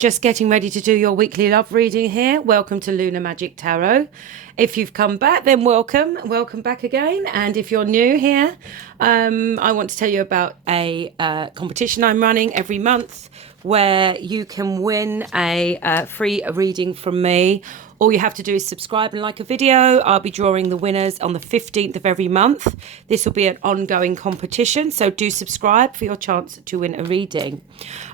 Just getting ready to do your weekly love reading here. Welcome to Lunamagictarot. If you've come back, then welcome back again. And if you're new here, I want to tell you about a competition I'm running every month where you can win a free reading from me. All you have to do is subscribe and like a video. I'll be drawing the winners on the 15th of every month. This will be an ongoing competition, so do subscribe for your chance to win a reading.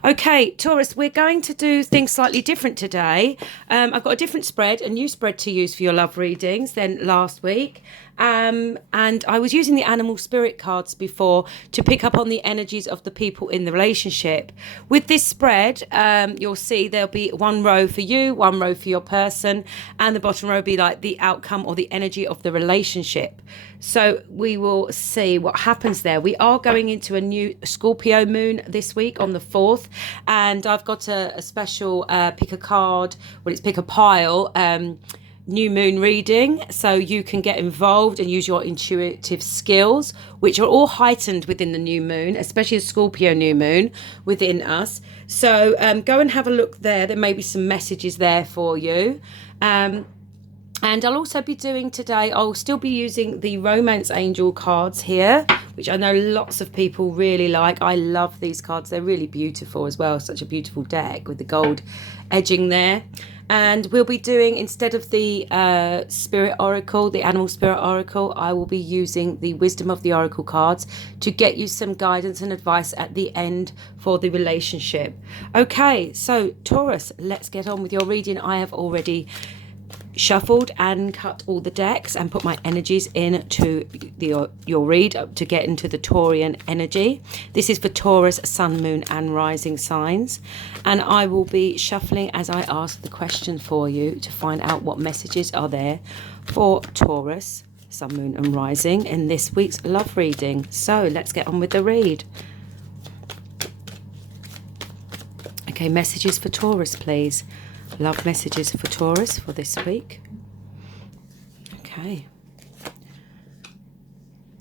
Okay, Taurus, we're going to do things slightly different today. I've got a different spread, a new spread to use for your love readings than last week. And I was using the animal spirit cards before to pick up on the energies of the people in the relationship. With this spread, you'll see there'll be one row for you, one row for your person, and the bottom row will be like the outcome or the energy of the relationship. So we will see what happens there. We are going into a new Scorpio moon this week on the 4th, and I've got a special pick a card, well, it's pick a pile, new moon reading, so you can get involved and use your intuitive skills, which are all heightened within the new moon, especially a Scorpio new moon within us. So go and have a look there. There may be some messages there for you. And I'll also be doing today, I'll still be using the Romance Angel cards here, which I know lots of people really like. I love these cards. They're really beautiful as well. Such a beautiful deck with the gold edging there. And we'll be doing, instead of the Spirit Oracle, the Animal Spirit Oracle, I will be using the Wisdom of the Oracle cards to get you some guidance and advice at the end for the relationship. Okay, so Taurus, let's get on with your reading. I have already shuffled and cut all the decks and put my energies into your read to get into the Taurian energy. This is for Taurus, Sun, Moon and Rising signs, and I will be shuffling as I ask the question for you to find out what messages are there for Taurus, Sun, Moon and Rising in this week's love reading. So let's get on with the read. Okay, messages for Taurus, please. Love messages for Taurus for this week. Okay.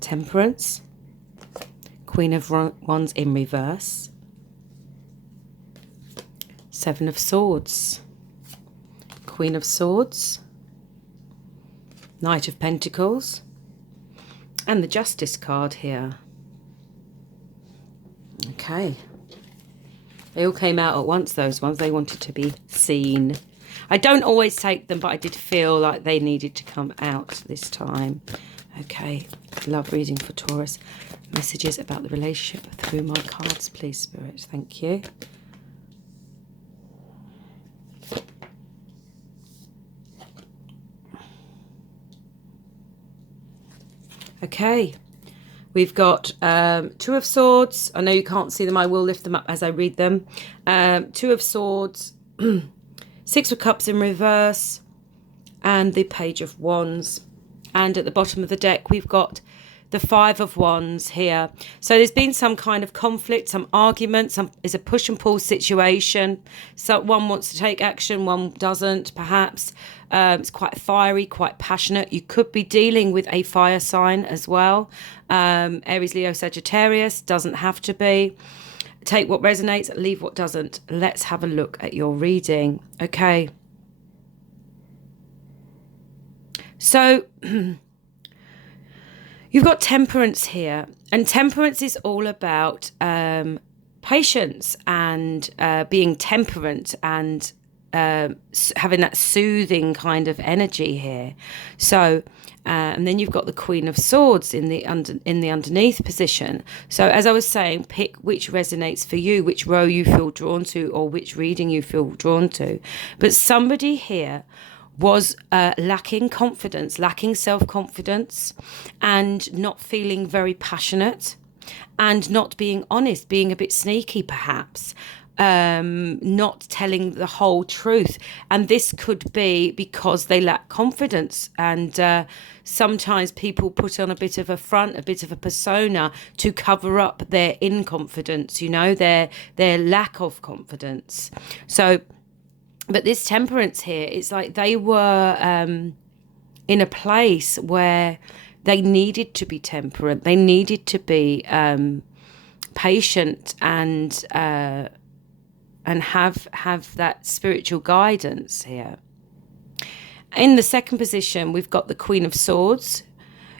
Temperance. Queen of Wands in reverse. Seven of Swords. Queen of Swords. Knight of Pentacles. And the Justice card here. Okay. They all came out at once, those ones. They wanted to be seen. I don't always take them, but I did feel like they needed to come out this time. Okay, love reading for Taurus. Messages about the relationship through my cards, please, Spirit. Thank you. Okay. We've got Two of Swords. I know you can't see them. I will lift them up as I read them. Two of Swords, Six of Cups in reverse, and the Page of Wands. And at the bottom of the deck, we've got the Five of Wands here. So there's been some kind of conflict, some argument, is a push and pull situation. So one wants to take action, one doesn't, perhaps. It's quite fiery, quite passionate. You could be dealing with a fire sign as well. Aries, Leo, Sagittarius, doesn't have to be. Take what resonates, leave what doesn't. Let's have a look at your reading. Okay. So you've got Temperance here, and Temperance is all about patience and being temperate and having that soothing kind of energy here. So and then you've got the Queen of Swords in the underneath position. So as I was saying, pick which resonates for you, which row you feel drawn to, or which reading you feel drawn to. But somebody here was lacking confidence, lacking self-confidence, and not feeling very passionate, and not being honest, being a bit sneaky perhaps, not telling the whole truth. And this could be because they lack confidence, and sometimes people put on a bit of a front, a bit of a persona to cover up their inconfidence, you know, their lack of confidence. So but this Temperance here, it's like they were in a place where they needed to be temperate. They needed to be patient and and have that spiritual guidance here. In the second position, we've got the Queen of Swords.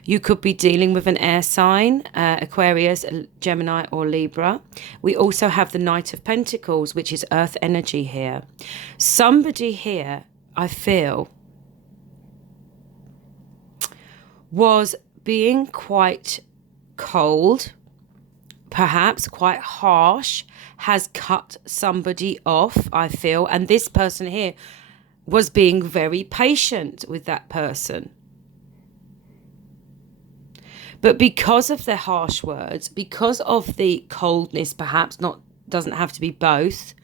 You could be dealing with an air sign, Aquarius, Gemini or Libra. We also have the Knight of Pentacles, which is earth energy here. Somebody here, I feel, was being quite cold, perhaps quite harsh, has cut somebody off, I feel. And this person here was being very patient with that person. But because of their harsh words, because of the coldness, perhaps doesn't have to be both,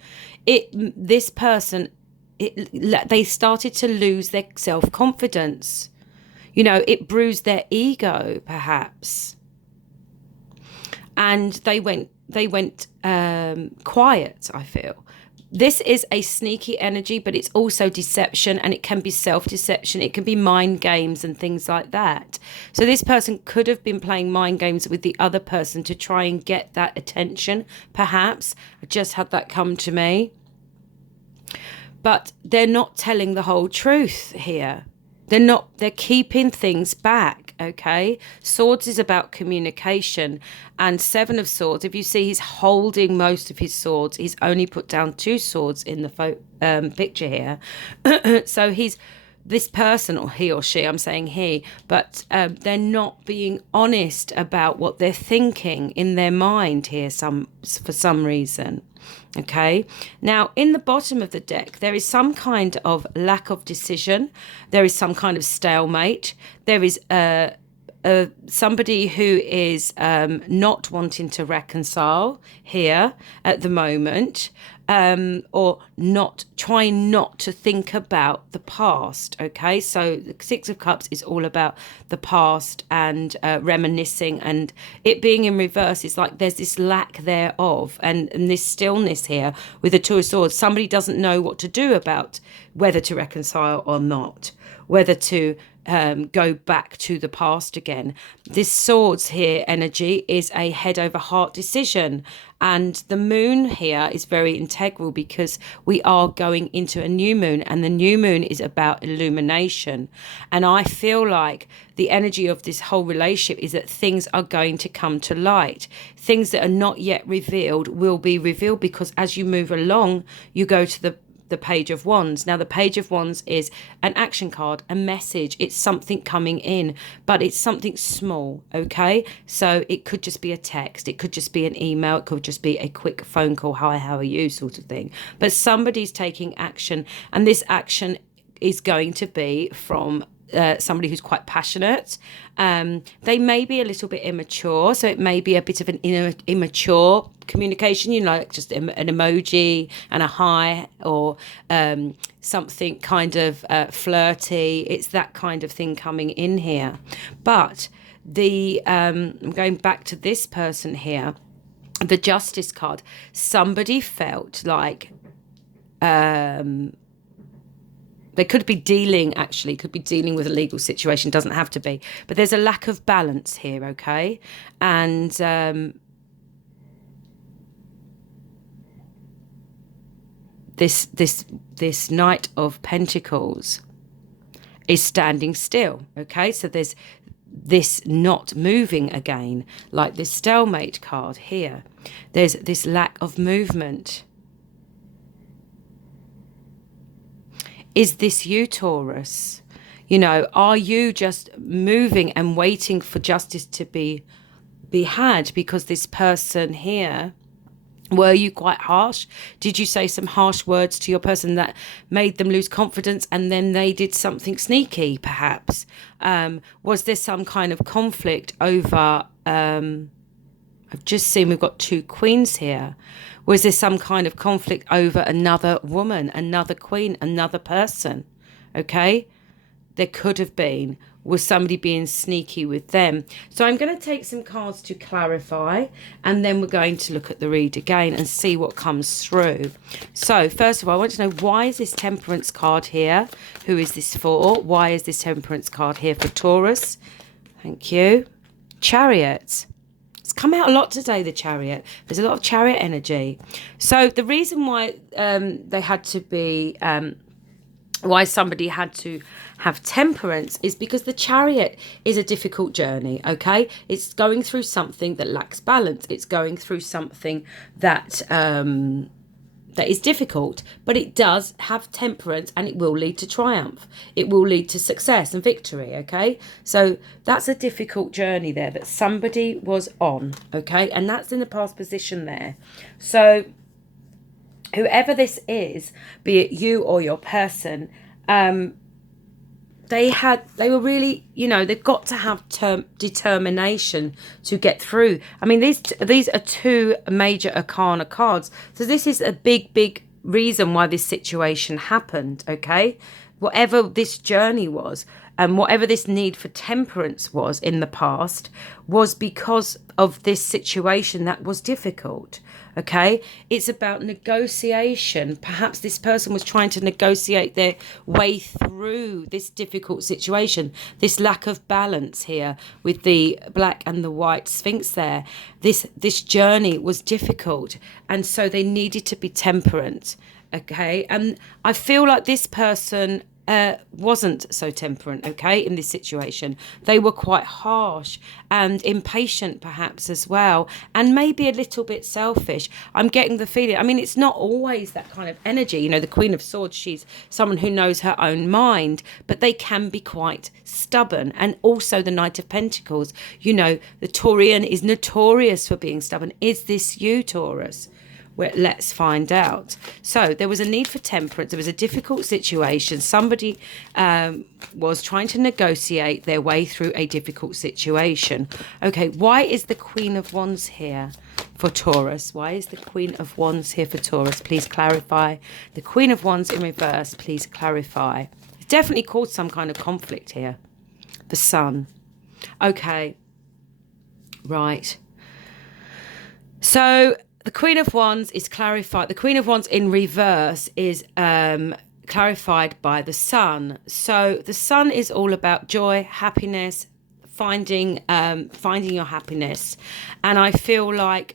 this person, they started to lose their self-confidence. You know, it bruised their ego, perhaps. And they went quiet, I feel. This is a sneaky energy, but it's also deception, and it can be self-deception. It can be mind games and things like that. So this person could have been playing mind games with the other person to try and get that attention, perhaps. I just had that come to me. But they're not telling the whole truth here. They're keeping things back, okay? Swords is about communication. And Seven of Swords, if you see, he's holding most of his swords. He's only put down 2 swords in the picture here. So this person, or he or she, I'm saying he, but they're not being honest about what they're thinking in their mind here for some reason. Okay, now in the bottom of the deck, there is some kind of lack of decision. There is some kind of stalemate. There is somebody who is not wanting to reconcile here at the moment, or trying not to think about the past. Okay, so the Six of Cups is all about the past and reminiscing, and it being in reverse is like there's this lack thereof, and this stillness here with the Two of Swords. Somebody doesn't know what to do about whether to reconcile or not, whether to go back to the past again. This swords here energy is a head over heart decision, and the moon here is very integral because we are going into a new moon, and the new moon is about illumination. And I feel like the energy of this whole relationship is that things are going to come to light. Things that are not yet revealed will be revealed, because as you move along, you go to the Page of Wands. Now, the Page of Wands is an action card, a message. It's something coming in, but it's something small, okay? So it could just be a text. It could just be an email. It could just be a quick phone call, hi, how are you, sort of thing. But somebody's taking action, and this action is going to be from somebody who's quite passionate. They may be a little bit immature, so it may be a bit of an immature communication, you know, like just an emoji and a hi, or something kind of flirty. It's that kind of thing coming in here. But I'm going back to this person here, the Justice card. Somebody felt like they could be dealing with a legal situation, doesn't have to be, but there's a lack of balance here, okay? And this Knight of Pentacles is standing still, okay? So there's this not moving again, like this stalemate card here. There's this lack of movement. Is this you, Taurus? You know, are you just moving and waiting for justice to be had? Because this person here, were you quite harsh? Did you say some harsh words to your person that made them lose confidence, and then they did something sneaky, perhaps? Was there some kind of conflict over... I've just seen we've got 2 queens here. Was there some kind of conflict over another woman, another queen, another person? Okay? There could have been. Was somebody being sneaky with them? So I'm going to take some cards to clarify, and then we're going to look at the read again and see what comes through. So first of all, I want to know, why is this Temperance card here? Who is this for? Why is this Temperance card here for Taurus? Thank you. Chariot. It's come out a lot today, the Chariot. There's a lot of Chariot energy. So the reason why they had to be... why somebody had to have temperance is because the Chariot is a difficult journey, okay? It's going through something that lacks balance. It's going through something that that is difficult, but it does have temperance, and it will lead to triumph. It will lead to success and victory, okay? So that's a difficult journey there that somebody was on, okay? And that's in the past position there. So whoever this is, be it you or your person, they were really, you know, they've got to have determination to get through. I mean, these are two major arcana cards. So this is a big reason why this situation happened, okay? Whatever this journey was, and whatever this need for temperance was in the past, was because of this situation that was difficult. Okay, it's about negotiation. Perhaps this person was trying to negotiate their way through this difficult situation, this lack of balance here with the black and the white sphinx there. This journey was difficult, and so they needed to be temperate. Okay, and I feel like this person wasn't so temperate, okay, in this situation. They were quite harsh and impatient perhaps as well, and maybe a little bit selfish. I'm getting the feeling, I mean, it's not always that kind of energy. You know, the Queen of Swords, she's someone who knows her own mind, but they can be quite stubborn. And also the Knight of Pentacles, you know, the Taurian is notorious for being stubborn. Is this you, Taurus? Well, let's find out. So there was a need for temperance. There was a difficult situation. Somebody was trying to negotiate their way through a difficult situation. Okay, why is the Queen of Wands here for Taurus? Why is the Queen of Wands here for Taurus? Please clarify. The Queen of Wands in reverse, please clarify. It's definitely caused some kind of conflict here. The Sun. Okay, right. So the Queen of Wands is clarified. The Queen of Wands in reverse is clarified by the Sun. So the Sun is all about joy, happiness, finding your happiness. And I feel like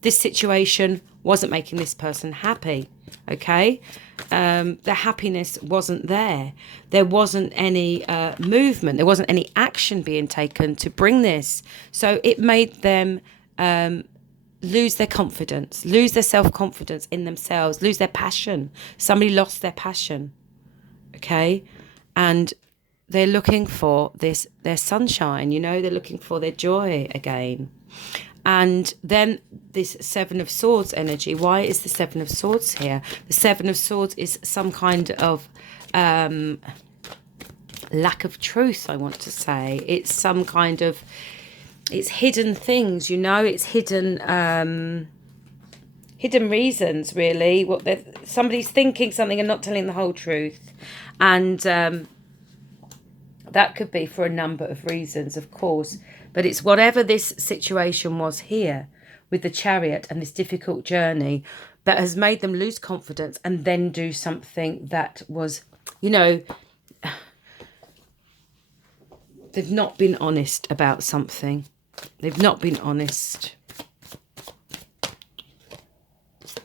this situation wasn't making this person happy. Okay, the happiness wasn't there. There wasn't any movement. There wasn't any action being taken to bring this. So it made them lose their confidence, lose their self-confidence in themselves, lose their passion. Somebody lost their passion, okay? And they're looking for their sunshine, you know, they're looking for their joy again. And then this Seven of Swords energy, why is the Seven of Swords here? The Seven of Swords is some kind of lack of truth, I want to say. It's some kind of... it's hidden things, you know. It's hidden reasons, really. Somebody's thinking something and not telling the whole truth, and that could be for a number of reasons, of course. But it's whatever this situation was here with the Chariot and this difficult journey that has made them lose confidence and then do something that was, you know, they've not been honest about something. They've not been honest.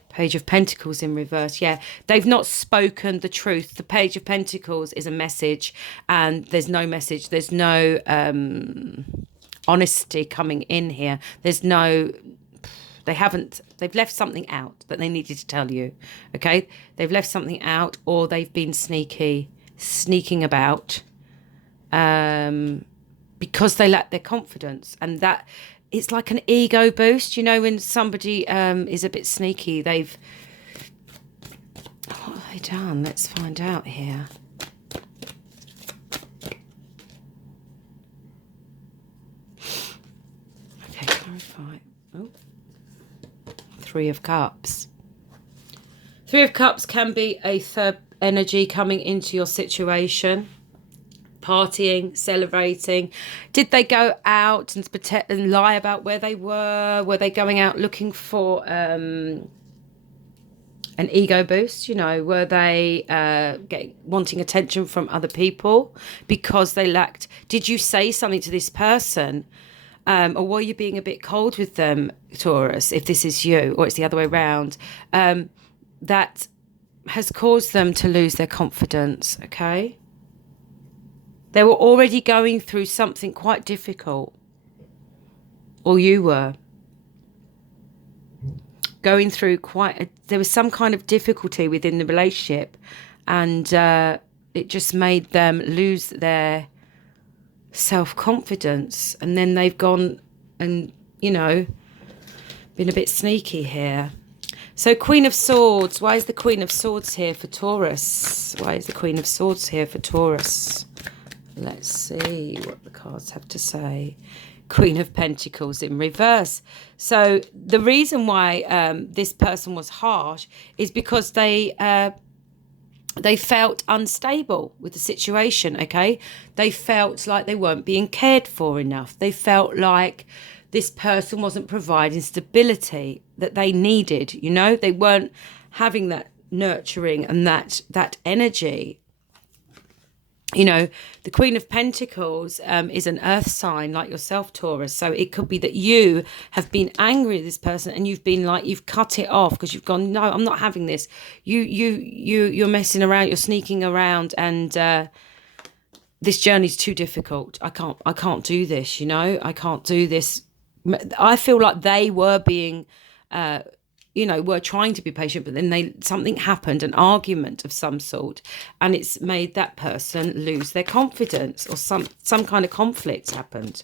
Page of Pentacles in reverse. Yeah, they've not spoken the truth. The Page of Pentacles is a message, and there's no message. There's no honesty coming in here. There's no... they've left something out that they needed to tell you. Okay? They've left something out, or they've been sneaking about. Because they lack their confidence, and that it's like an ego boost, you know, when somebody is a bit sneaky. What have they done? Let's find out here. Okay, clarify. Oh, Three of Cups. Three of Cups can be a third energy coming into your situation. Partying, celebrating. Did they go out and pretend and lie about where they were? Were they going out looking for an ego boost? You know, were they wanting attention from other people because they lacked... Did you say something to this person or why you're being a bit cold with them, Taurus, if this is you, or it's the other way around, that has caused them to lose their confidence, okay? They were already going through something quite difficult, or you were going through there was some kind of difficulty within the relationship, and it just made them lose their self-confidence, and then they've gone and, you know, been a bit sneaky here. So Queen of Swords, why is the Queen of Swords here for Taurus? Why is the Queen of Swords here for Taurus? Let's see what the cards have to say. Queen of Pentacles in reverse. So the reason why this person was harsh is because they felt unstable with the situation, okay? They felt like they weren't being cared for enough. They felt like this person wasn't providing stability that they needed, you know? They weren't having that nurturing and that energy. You know, the Queen of Pentacles is an earth sign like yourself, Taurus. So it could be that you have been angry at this person and you've been like, you've cut it off because you've gone, no, I'm not having this. You're messing around, you're sneaking around, and this journey's too difficult. I can't do this, you know, I can't do this. I feel like they were being, you know, were trying to be patient, but then something happened, an argument of some sort, and it's made that person lose their confidence, or some kind of conflict happened.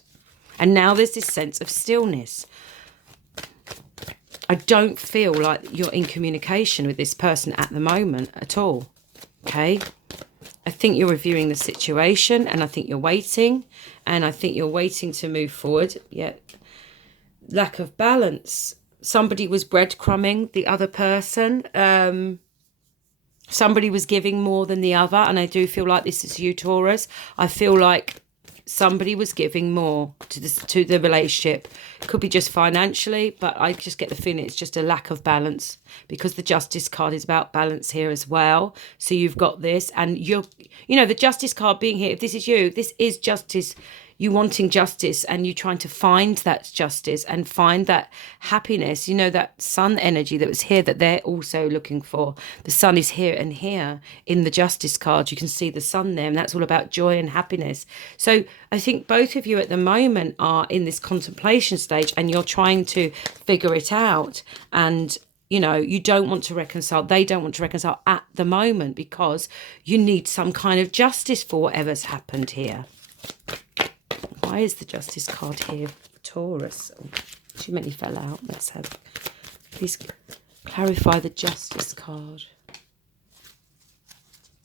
And now there's this sense of stillness. I don't feel like you're in communication with this person at the moment at all, okay? I think you're reviewing the situation, and I think you're waiting, and I think you're waiting to move forward, yet lack of balance. Somebody was breadcrumbing the other person. Somebody was giving more than the other. And I do feel like this is you, Taurus. I feel like somebody was giving more to the relationship. It could be just financially, but I just get the feeling it's just a lack of balance, because the Justice card is about balance here as well. So you've got this, and you know, the Justice card being here, if this is you, this is justice. You wanting justice, and you trying to find that justice and find that happiness, you know, that sun energy that was here that they're also looking for. The sun is here and here in the Justice card. You can see the sun there, and that's all about joy and happiness. So I think both of you at the moment are in this contemplation stage, and you're trying to figure it out. And, you know, you don't want to reconcile. They don't want to reconcile at the moment, because you need some kind of justice for whatever's happened here. Why is the Justice card here for Taurus? Oh, she nearly fell out. Let's have, please clarify the Justice card.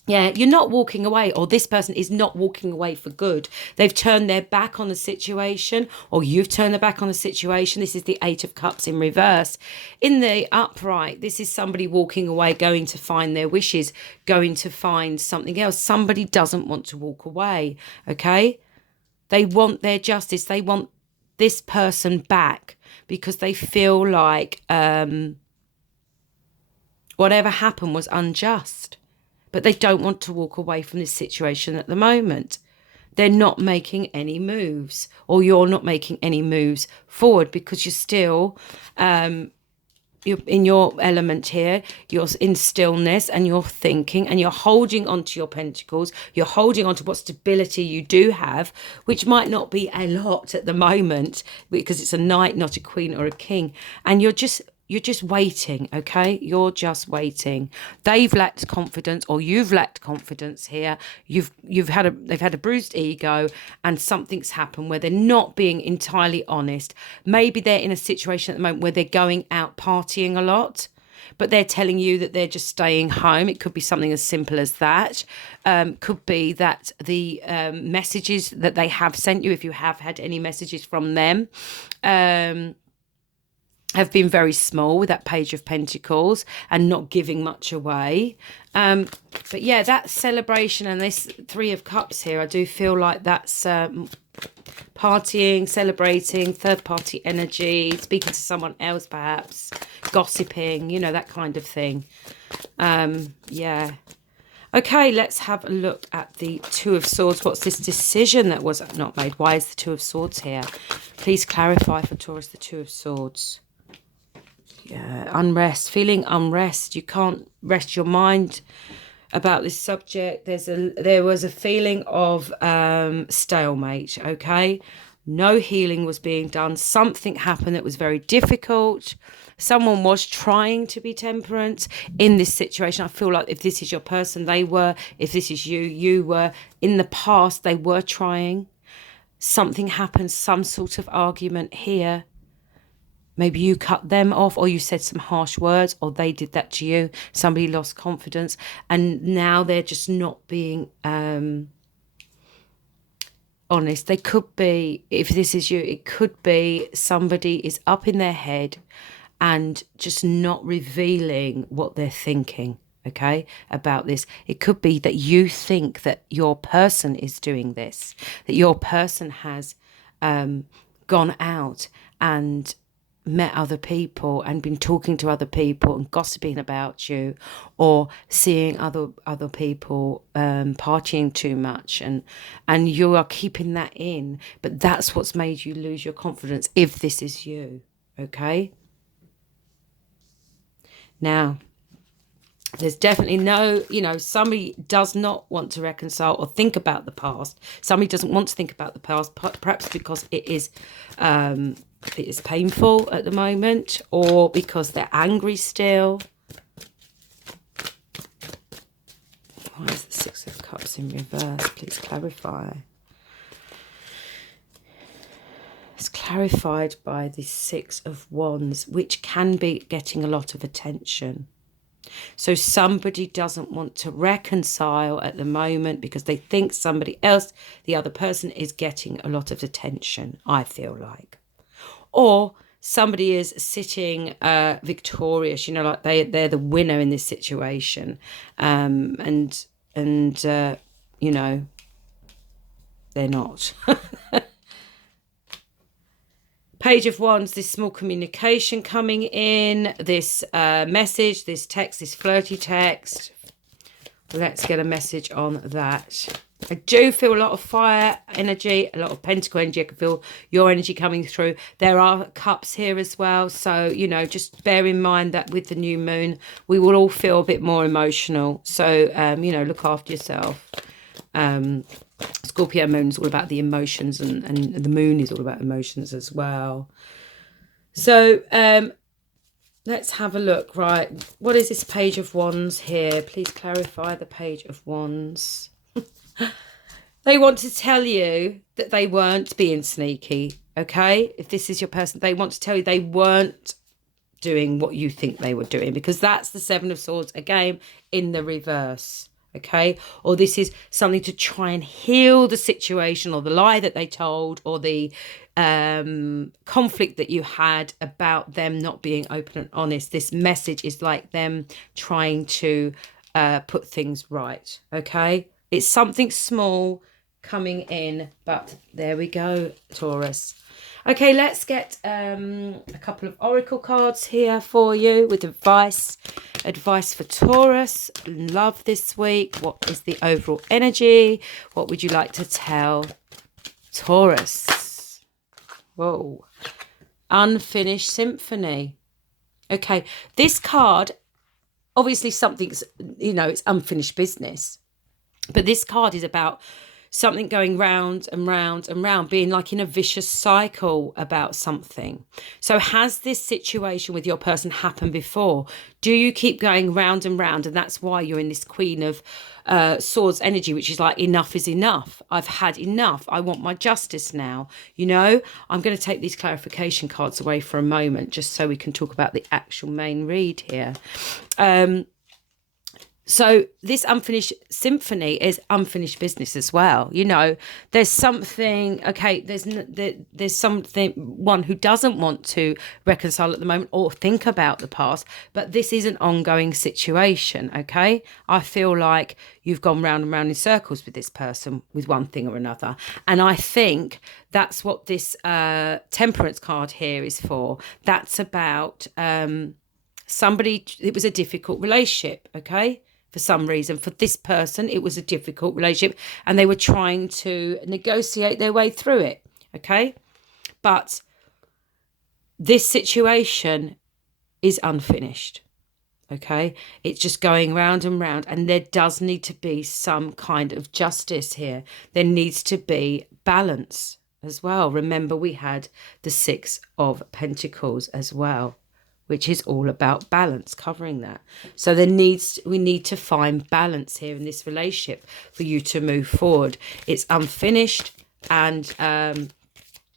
Yeah, you're not walking away, or this person is not walking away for good. They've turned their back on the situation, or you've turned their back on the situation. This is the Eight of Cups in reverse. In the upright, this is somebody walking away, going to find their wishes, going to find something else. Somebody doesn't want to walk away, okay? They want their justice. They want this person back, because they feel like whatever happened was unjust. But they don't want to walk away from this situation at the moment. They're not making any moves, or you're not making any moves forward, because you're still you're in your element here. You're in stillness, and you're thinking, and you're holding on to your pentacles. You're holding on to what stability you do have, which might not be a lot at the moment, because it's a knight, not a queen or a king. And you're just waiting, okay? You're just waiting. They've lacked confidence, or you've lacked confidence here. They've had a bruised ego, and something's happened where they're not being entirely honest. Maybe they're in a situation at the moment where they're going out partying a lot, but they're telling you that they're just staying home. It could be something as simple as that. Could be that the messages that they have sent you, if you have had any messages from them, have been very small, with that Page of Pentacles, and not giving much away. But yeah, that celebration and this Three of Cups here, I do feel like that's partying, celebrating, third-party energy, speaking to someone else perhaps, gossiping, you know, that kind of thing. Yeah. Okay, let's have a look at the Two of Swords. What's this decision that was not made? Why is the Two of Swords here? Please clarify for Taurus, the Two of Swords. Yeah, unrest, feeling unrest. You can't rest your mind about this subject. There was a feeling of stalemate, okay? No healing was being done. Something happened that was very difficult. Someone was trying to be temperate in this situation. I feel like if this is your person, they were. If this is you, you were. In the past, they were trying. Something happened, some sort of argument here. Maybe you cut them off, or you said some harsh words, or they did that to you. Somebody lost confidence, and now they're just not being honest. They could be, if this is you, it could be somebody is up in their head and just not revealing what they're thinking, okay, about this. It could be that you think that your person is doing this, that your person has gone out and met other people and been talking to other people and gossiping about you, or seeing other people partying too much, and you are keeping that in. But that's what's made you lose your confidence, if this is you, okay? Now, there's definitely no, somebody does not want to reconcile or think about the past. Somebody doesn't want to think about the past, perhaps because it is painful at the moment, or because they're angry still. Why is the Six of Cups in reverse? Please clarify. It's clarified by the Six of Wands, which can be getting a lot of attention. So somebody doesn't want to reconcile at the moment because they think somebody else, the other person, is getting a lot of attention, I feel like. Or somebody is sitting victorious, like they're the winner in this situation. And they're not. Page of Wands, this small communication coming in, this message, this text, this flirty text. Let's get a message on that. I do feel a lot of fire energy, a lot of pentacle energy. I can feel your energy coming through. There are cups here as well. So, just bear in mind that with the new moon, we will all feel a bit more emotional. So, look after yourself. Scorpio moon is all about the emotions, and the moon is all about emotions as well. So let's have a look. Right, what is this Page of Wands here? Please clarify the Page of Wands. They want to tell you that they weren't being sneaky, okay? If this is your person, they want to tell you they weren't doing what you think they were doing, because that's the Seven of Swords, again, in the reverse. Okay, or this is something to try and heal the situation, or the lie that they told, or the conflict that you had about them not being open and honest. This message is like them trying to put things right. Okay, it's something small coming in, but there we go, Taurus. Okay, let's get a couple of oracle cards here for you with advice. Advice for Taurus. Love this week. What is the overall energy? What would you like to tell Taurus? Whoa. Unfinished symphony. Okay, this card, obviously something's, it's unfinished business. But this card is about something going round and round and round, being like in a vicious cycle about something. So has this situation with your person happened before? Do you keep going round and round? And that's why you're in this Queen of Swords energy, which is like, enough is enough. I've had enough. I want my justice now. I'm going to take these clarification cards away for a moment, just so we can talk about the actual main read here. So this unfinished symphony is unfinished business as well. There's something, okay, there's something, one who doesn't want to reconcile at the moment or think about the past, but this is an ongoing situation, okay? I feel like you've gone round and round in circles with this person with one thing or another. And I think that's what this temperance card here is for. That's about somebody, it was a difficult relationship, okay? for some reason. For this person, it was a difficult relationship and they were trying to negotiate their way through it. Okay. But this situation is unfinished. Okay. It's just going round and round, and there does need to be some kind of justice here. There needs to be balance as well. Remember, we had the Six of Pentacles as well, which is all about balance, covering that. So we need to find balance here in this relationship for you to move forward. It's unfinished, and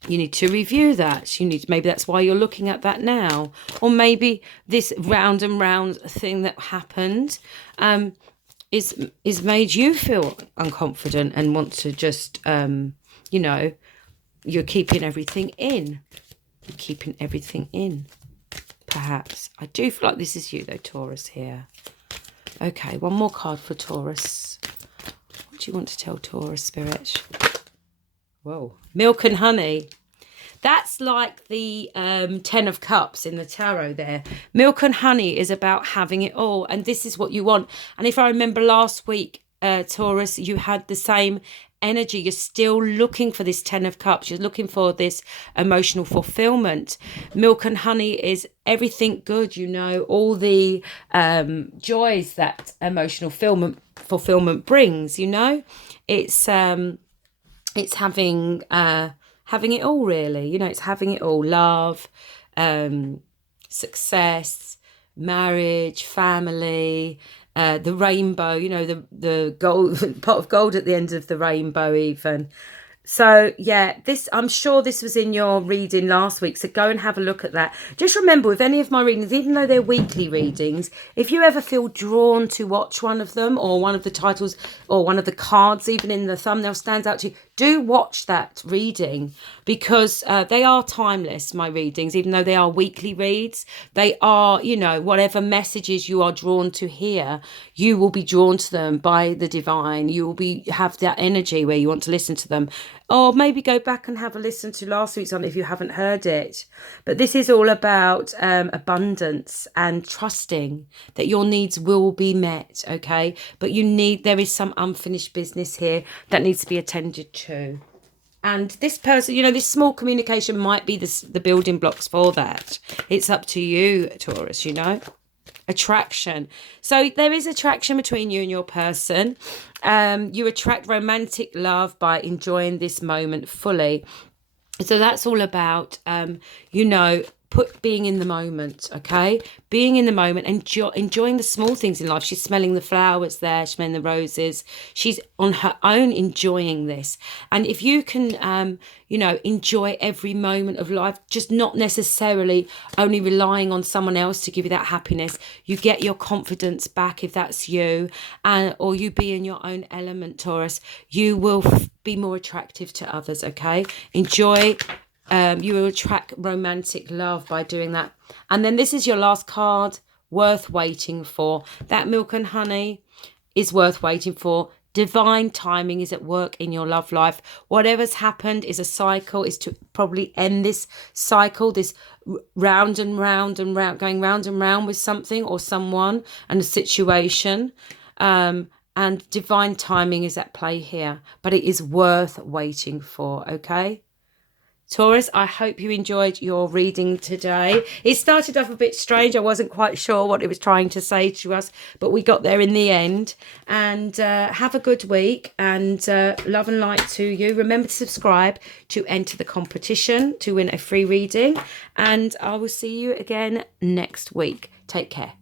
you need to review that. Maybe that's why you're looking at that now. Or maybe this round and round thing that happened is made you feel unconfident and want to just, you know, you're keeping everything in. You're keeping everything in, perhaps. I do feel like this is you, though, Taurus, here. Okay, one more card for Taurus. What do you want to tell Taurus, Spirit? Whoa. Milk and honey. That's like the 10 of Cups in the tarot there. Milk and honey is about having it all. And this is what you want. And if I remember last week, Taurus, you had the same energy. You're still looking for this 10 of Cups. You're looking for this emotional fulfillment. Milk and honey is everything good, you know, all the joys that emotional fulfillment brings, you know. It's having it all, really. You know, it's having it all. Love, success, marriage, family, the rainbow, you know, the gold pot of gold at the end of the rainbow even. So yeah, I'm sure this was in your reading last week, so go and have a look at that. Just remember, with any of my readings, even though they're weekly readings, if you ever feel drawn to watch one of them, or one of the titles or one of the cards even in the thumbnail stands out to you, do watch that reading, because they are timeless, my readings. Even though they are weekly reads, they are, you know, whatever messages you are drawn to hear, you will be drawn to them by the divine. You will have that energy where you want to listen to them. Or maybe go back and have a listen to last week's one if you haven't heard it. But this is all about abundance and trusting that your needs will be met, okay? But there is some unfinished business here that needs to be attended to. And this person, you know, this small communication might be the building blocks for that. It's up to you, Taurus, you know. Attraction. So there is attraction between you and your person. You attract romantic love by enjoying this moment fully. So that's all about, you know, being in the moment, okay? Being in the moment, enjoying the small things in life. She's smelling the flowers there, smelling the roses. She's on her own enjoying this. And if you can, you know, enjoy every moment of life, just not necessarily only relying on someone else to give you that happiness, you get your confidence back if that's you, or you be in your own element, Taurus, you will be more attractive to others, okay? Enjoy. You will attract romantic love by doing that. And then this is your last card, worth waiting for. That milk and honey is worth waiting for. Divine timing is at work in your love life. Whatever's happened is a cycle, is to probably end this cycle, this round and round and round, going round and round with something or someone and a situation. And divine timing is at play here. But it is worth waiting for, okay? Taurus, I hope you enjoyed your reading today. It started off a bit strange. I wasn't quite sure what it was trying to say to us, but we got there in the end. And have a good week, and love and light to you. Remember to subscribe to enter the competition to win a free reading. And I will see you again next week. Take care.